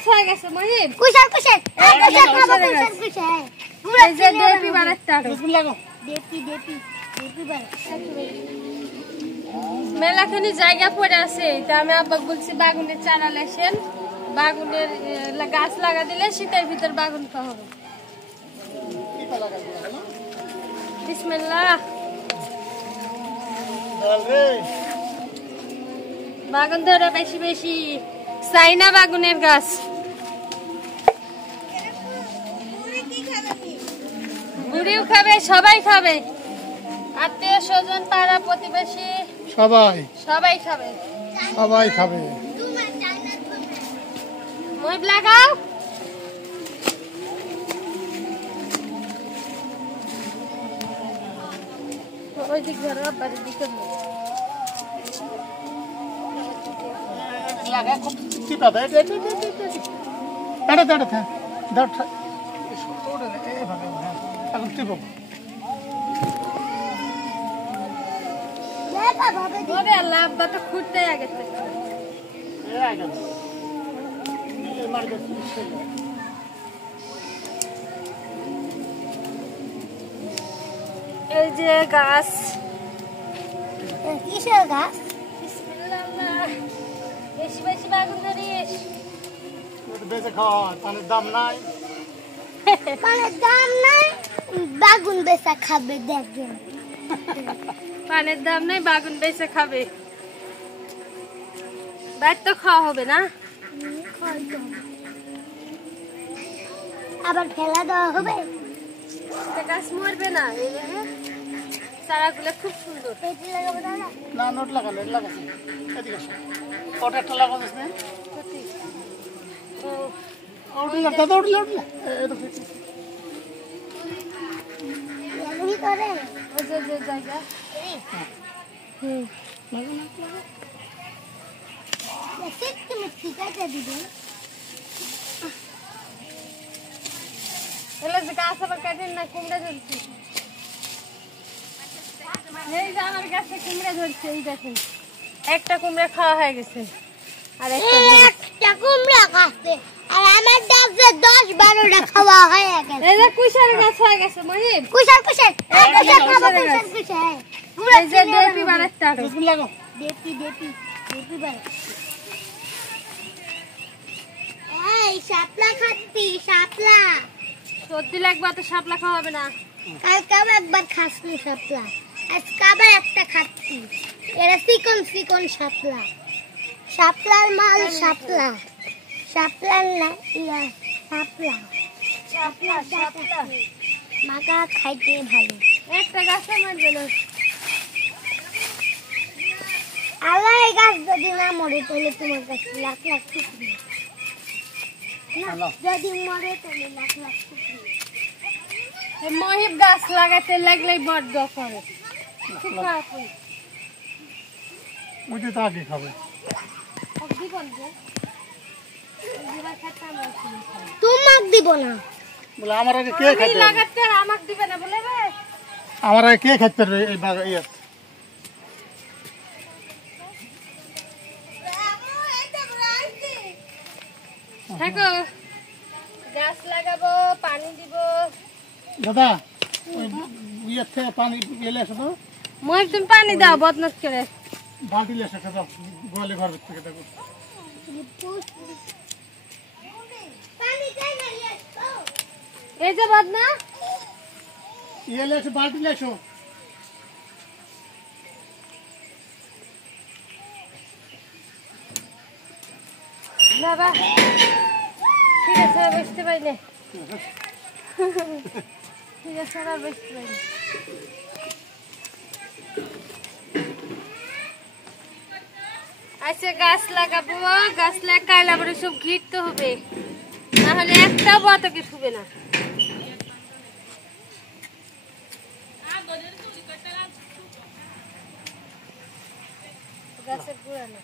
গাছ হয়ে গেছে মহিম কুশাল কুশাল এই কুশাল কুশাল কুশাল পুরো এই যে দেপি বানাতে আরো দেপি বানাতে মেলাখানি জায়গা পড়ে আছে তা আমি আব্বাকে বলছি বাগুনের চারা লেছেন বাগুনের গাছ লাগা দিলে শীতের ভিতর বাগুন পাওয়া হবে বিসমিল্লাহ বাগুন ধরে বেশি বেশি চাইনা বাগুনের গাছ বুড়িও খাবে সবাই খাবে আত্মীয় স্বজন পাড়া প্রতিবেশী সবাই খাবে মহিব লাগাও ওই দিক ধরো বাড়ির দিকে লাগা খুব চিপা দেয় এটা এখন টিপো ওরে আল্লাহ আব্বা তো খুঁড়তে গেছে এই যে গাছ কিসের গাছ বেশি বেশি বাগুন ধরিস বেঁচে খাওয়া পানির দাম নাই বাগুন বেচা খাবে দেখবেন পানের দাম নাই বাগুন বেচে খাবে বাইর তো খাওয়া হবে না আবার ফেলা দেওয়া হবে গাছ মরবে না চারাগুলো খুব সুন্দর না নোট লাগানো এটা লাগাচ্ছি এদিকে আসো ওটা একটা লাগানো আছে জায়গা গাছ আবার কাটেন না কুমড়া ধরছে এই যে আমার গাছে কুমড়া ধরছে এই দেখেন একটা কুমড়া খাওয়া হয়ে গেছে আর একটা কুমড়া গাছে আর আমার গাছে 10-12টা খাওয়া হয়ে গেছে এই যে কুশাল গাছ হয়ে গেছে মহিম কুশাল কুশাল এই যে দেপি বানাতে আরো দেপি বানাতে এই শাপলা খাচ্ছি শাপলা সর্দি লাগবে তো শাপলা খাওয়া হবে না কালকে একবার খাসনি শাপলা আজকে আবার একটা খাচ্ছি এরা চিকন শাপলা শাপলার মাল শাপলার না শাপলা মাকা খাইতে ভালো একটা গাছে মরবে না আল্লাহ এই গাছ যদি না মরে তাহলে তোমার কাছে লাখ টুকরি যদি মরে তাহলে লাখ টুকরি মহিব গাছ লাগাতে লাগলেই বড্ড করে খুব খারাপ হয় ওইটা তো আগে খাবে তোমাক দিব না বলে আমার আগে কে খাইতে লাগাতে আমাকে দিবে না বলে রে আমার আগে কে খাইতে পারবে এই ইয়ে থাকো গাছ লাগাবো পানি দিব দাদা ওই ইয়ে থেকে পানি এলে আসো তো মহিব তুমি পানি দাও বদমাস করে বালতি এসে খাও গোয়ালে ঘর থেকে দেখো এই যে বদনা এলে এসে বালতি এসো বাবা ঠিক আছে বসতে পাইলে ঠিক আছে আর বসতে পাইলে আচ্ছা গাছ লাগাবো গাছ লাগাইলে আবার সব ঘিরতে হবে নাহলে একটা বাতাকে শুবে না গাছের পুরানো